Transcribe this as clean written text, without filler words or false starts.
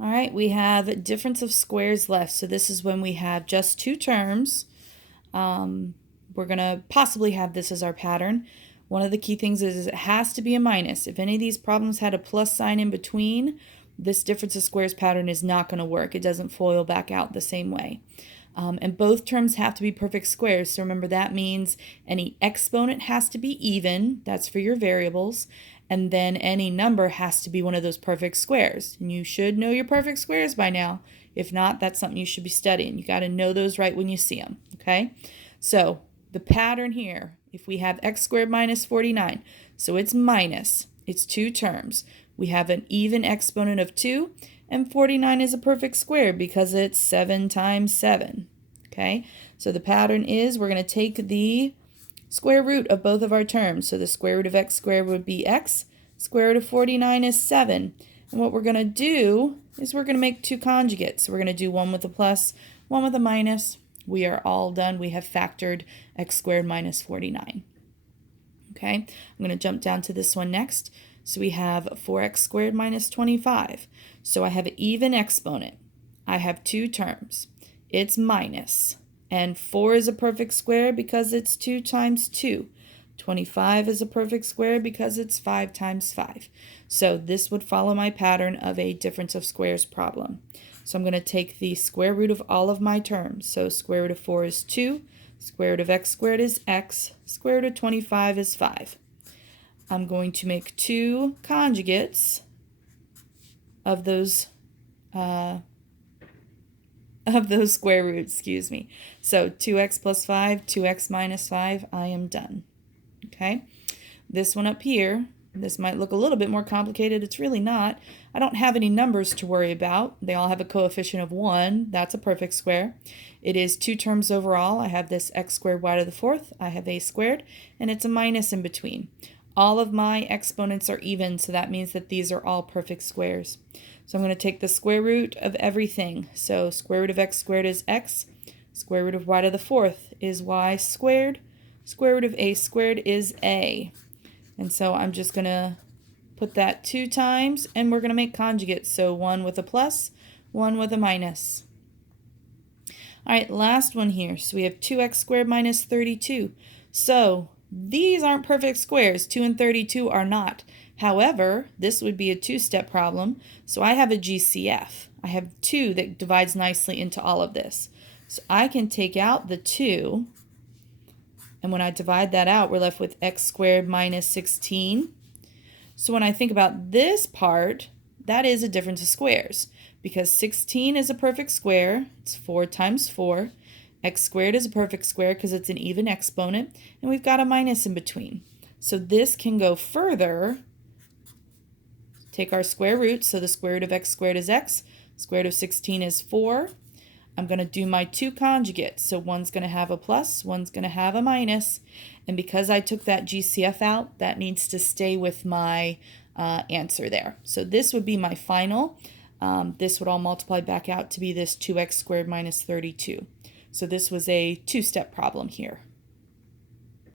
All right, we have difference of squares left. So this is when we have just two terms. We're going to possibly have this as our pattern. One of the key things is it has to be a minus. If any of these problems had a plus sign in between, this difference of squares pattern is not going to work. It doesn't FOIL back out the same way. And both terms have to be perfect squares. So remember, that means any exponent has to be even. That's for your variables. And then any number has to be one of those perfect squares. And you should know your perfect squares by now. If not, that's something you should be studying. You got to know those right when you see them. Okay? So the pattern here, if we have x squared minus 49, so it's minus. It's two terms. We have an even exponent of 2, and 49 is a perfect square because it's 7 times 7. Okay, so the pattern is we're going to take the square root of both of our terms. So the square root of x squared would be x. Square root of 49 is 7. And what we're going to do is we're going to make two conjugates. So we're going to do one with a plus, one with a minus. We are all done. We have factored x squared minus 49. Okay, I'm going to jump down to this one next. So we have 4x squared minus 25. So I have an even exponent. I have two terms. It's minus. And 4 is a perfect square because it's 2 times 2. 25 is a perfect square because it's 5 times 5. So this would follow my pattern of a difference of squares problem. So I'm going to take the square root of all of my terms. So square root of 4 is 2. Square root of x squared is x. Square root of 25 is 5. I'm going to make two conjugates of those square roots, excuse me. So 2x plus 5, 2x minus 5, I am done. Okay, this one up here, this might look a little bit more complicated. It's really not. I don't have any numbers to worry about. They all have a coefficient of 1. That's a perfect square. It is two terms overall. I have this x squared y to the fourth. I have a squared, and it's a minus in between. All of my exponents are even, so that means that these are all perfect squares. So I'm going to take the square root of everything. So square root of x squared is x. Square root of y to the fourth is y squared. Square root of a squared is a. And so I'm just going to put that 2 times, and we're going to make conjugates. So one with a plus, one with a minus. All right, last one here. So we have 2x squared minus 32. So these aren't perfect squares. 2 and 32 are not. However, this would be a two-step problem. So I have a GCF. I have 2 that divides nicely into all of this. So I can take out the 2, and when I divide that out, we're left with x squared minus 16. So when I think about this part, that is a difference of squares, because 16 is a perfect square. It's 4 times 4. X squared is a perfect square because it's an even exponent, and we've got a minus in between. So this can go further. Take our square root, so the square root of x squared is x. Square root of 16 is 4. I'm going to do my two conjugates. So one's going to have a plus, one's going to have a minus. And because I took that GCF out, that needs to stay with my answer there. So this would be my final. This would all multiply back out to be this 2x squared minus 32. So this was a two-step problem here.